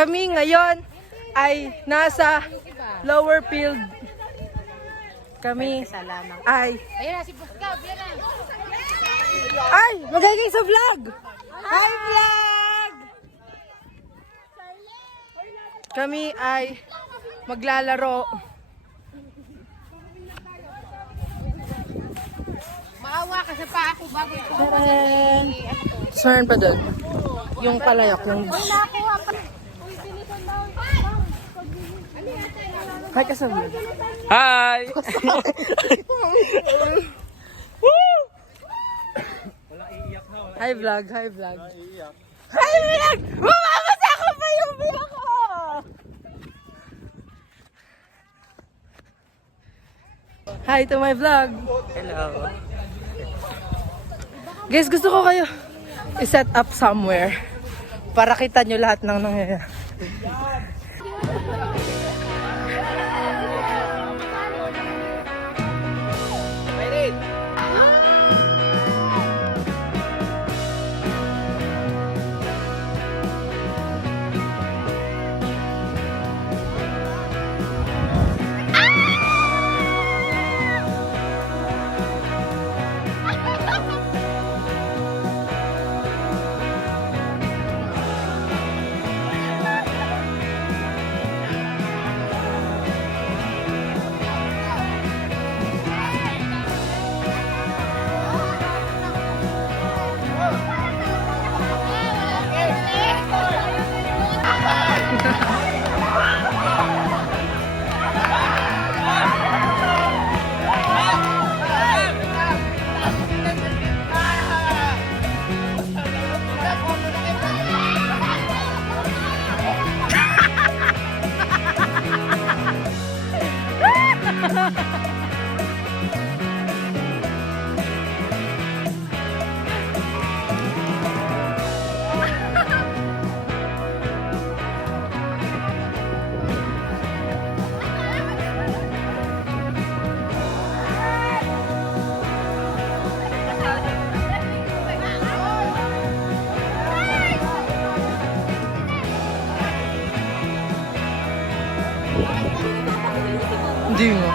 Kami ngayon ay nasa lower field. Kami ay... Ayun na, si Pascal, yan na. Ay! Magagay sa vlog! Hi vlog! Kami ay maglalaro. Maawa ka sa pa ako bago ito. Saan pa doon? Yung palayok. Yung... Hi ka sa vlog. Hi! Hi vlog, hi vlog. Hi vlog! Mamamasa ako pa yung vlog ko! Hi to my vlog. Hello. Guys, gusto ko kayo i-set up somewhere para kita nyo lahat ng nangyayari. Hindi nga.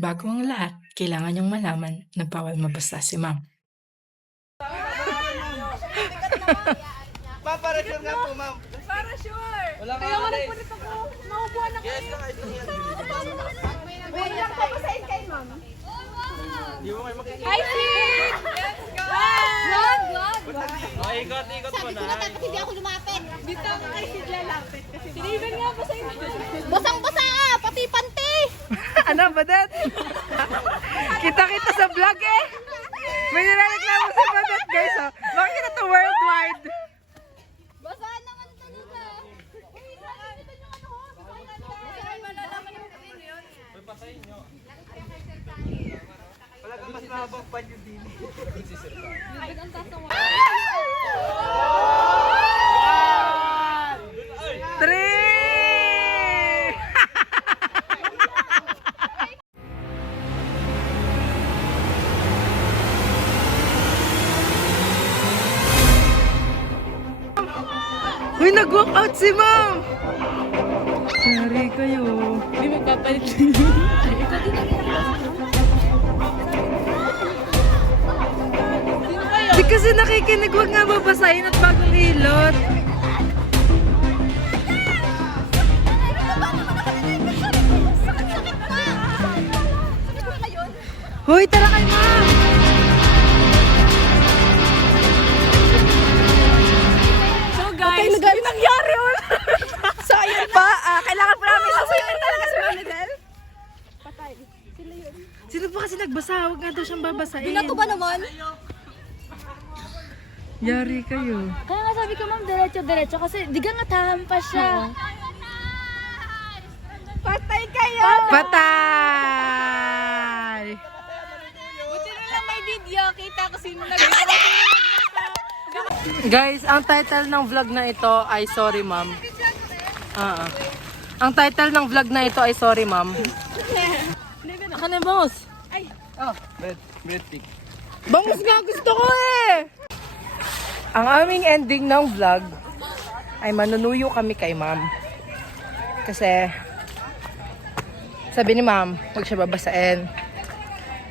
Bago ang lahat, kailangan niyong malaman na bawal mabasa si ma'am. Ma'am, para sure nga po, ma'am. Para sure. Wala ka Kaya wala alis. po nito ko. Maubuhan ako. Yes, lang, ito yan. Wait lang po basahin kay ma'am. Di mo kayo makikita. Hi, Sid! Let's go! Vlog! Vlog! Oh, ikot mo na. Hindi ako lumapit. Dito ako kay Sid lalapit. Kasi Steven nga basahin mo. Basang-basa ka, pati panty. Ano ba dat? Kita-kita sa vlog eh! May nilareklamo sa Badat guys oh. Bakit ito worldwide? Basahan naman ito nila. Uy, nakikita nyo ano ho? Basahan malalaman yung kanino yun. Papasahin nyo. Wala kang mas mahabang pan yung dili. Three! Uy, nag-walk out si ma'am! Yari kayo. Hindi magpapalit. Di kasi nakikinig, wag nga babasahin at bagong hilot. Hoy, tara kay ma'am! So guys, Ano nangyari? Wala. So, ayun pa. Kailangan promise. Susunod talaga si Ma'am Nidel. Patay. Sila yun. Sino pa kasi nagbasa? Huwag nga daw siyang babasahin. Binato ba naman? Yari kayo. kaya nga sabi ko ma'am, diretso kasi di ka nga tampa siya. Patay kayo! Patay! Buti na lang may video, kita ko sino Guys, ang title ng vlog na ito ay Sorry Ma'am. Ang title ng vlog na ito ay Sorry Ma'am. Aka na boss. Bread pick. Bangus nga gusto ko eh! Ang aming ending ng vlog ay manunuyo kami kay ma'am. Kasi sabi ni ma'am, huwag siya babasain.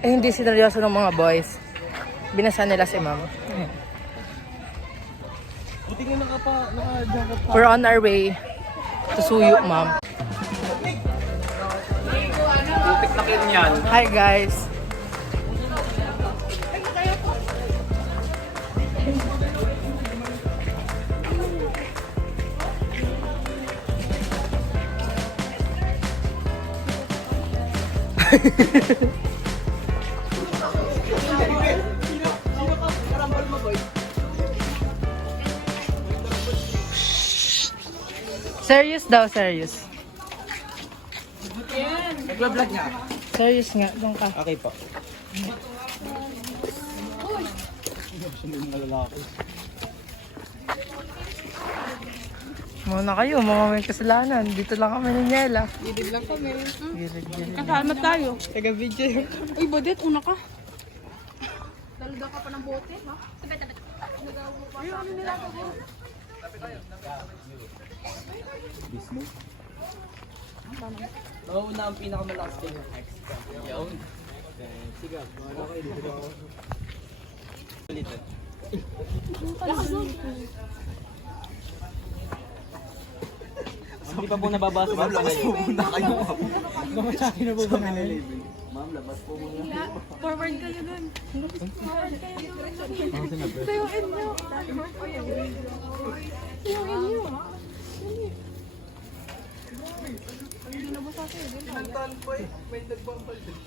Eh hindi sineryoso ng mga boys. Binasa nila si ma'am. Buti nga naka-jacket pa. We're on our way to suyo ma'am. Butik na kayo yan. Hi guys! Serious daw, serious. Nagla-vlog nga. Serious nga, doon ka. Okay po. Muna kayo, mga may kasalanan. Dito lang kami ni Niela. Gilid lang kami. Gilid-gilid. Kasama tayo. Taga-video yun. Uy, Badet, una ka. Daluda ka pa ng bote, ha? Nauna ang pinakamalakas kayo. Yun. Sige, wala kayo dito. Ulitin. Hindi pa po nababasa. Ma'am, labas po muna kayo. Gamasakin na po ba namin? Ma'am, labas po muna. Forward kayo dun. Forward kayo dun. Tuyuin nyo. Tuyuin nyo. Nantan po eh. May nagbampal din.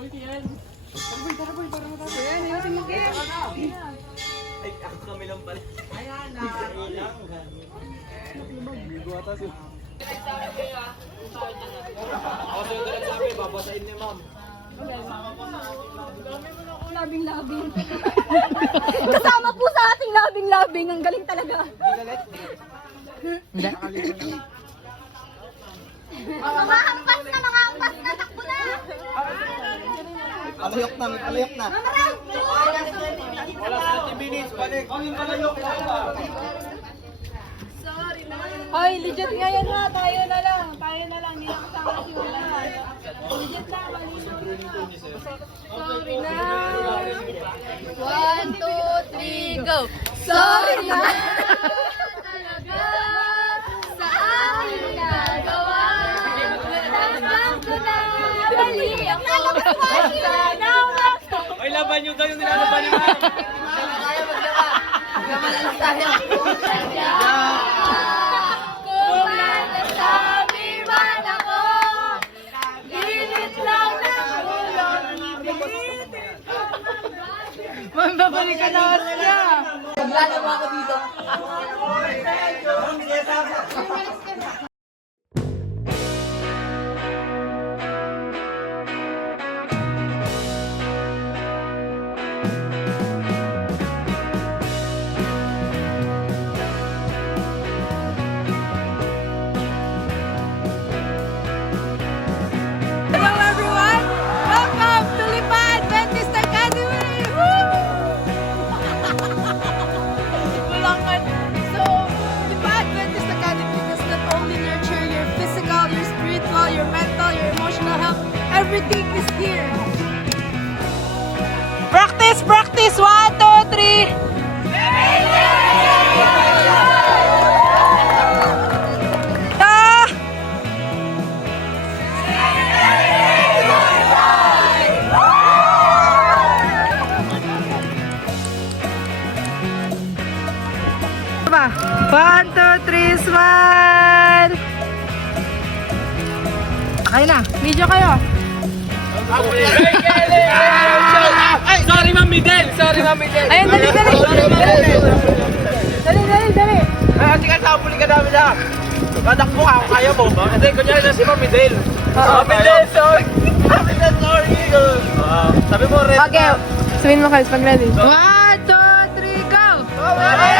Okay, yan. Tara boy, para matapos. Ayan, ayusin mo kayo. Ay, ako kami lang pala. Ayan na. Bigo ata siya. Ako sa'yo talagang sabi, babasahin ni ma'am. Labing-labing. Kasama po sa ating labing-labing. Ang galing talaga. Hindi. Mga hampas na, takbo na. Alayok na, alayok na. Mamaray! Wala 30 minutes, balik. Ang palayok na ba? Hoy, legit nga yan ha. Tayo na lang. Hindi na kasama si Wala. Legit na, malino. Sorry na. 1, 2, 3, go. Sorry na. Talaga sa aking nagawa. Natanggap ko na mali ang lalabas mo. Ay, laban nyo daw yung nilalaban ni ma'am. Kung nasasabi man ako, gilit lang ng ulo. Ma'am, babalik ka na niya. Maglalaba ako dito. Hello everyone! Welcome to Lipa Adventist Academy! Woo! Bulangan. So, Lipa Adventist Academy is the Everything is here. Practice, practice. 1, 2, 3. Ah! Ba? 1, 2, 3, smile! Okay na, video kayo. Ay, sorry Ma'am Midel! Sorry Ma'am Midel! Ayun, dali, dali. Dali, dali, dali. Ay, sige, sabuli ka namin na. Tatakbo ka, kaya mo. Kasi kunyari na si Ma'am Midel. Oo. Midel, sorry! Ma'am Midel, sorry! Sabi mo, red Okay, sabihin mo guys, pag ready. 1, 2, 3, go! na.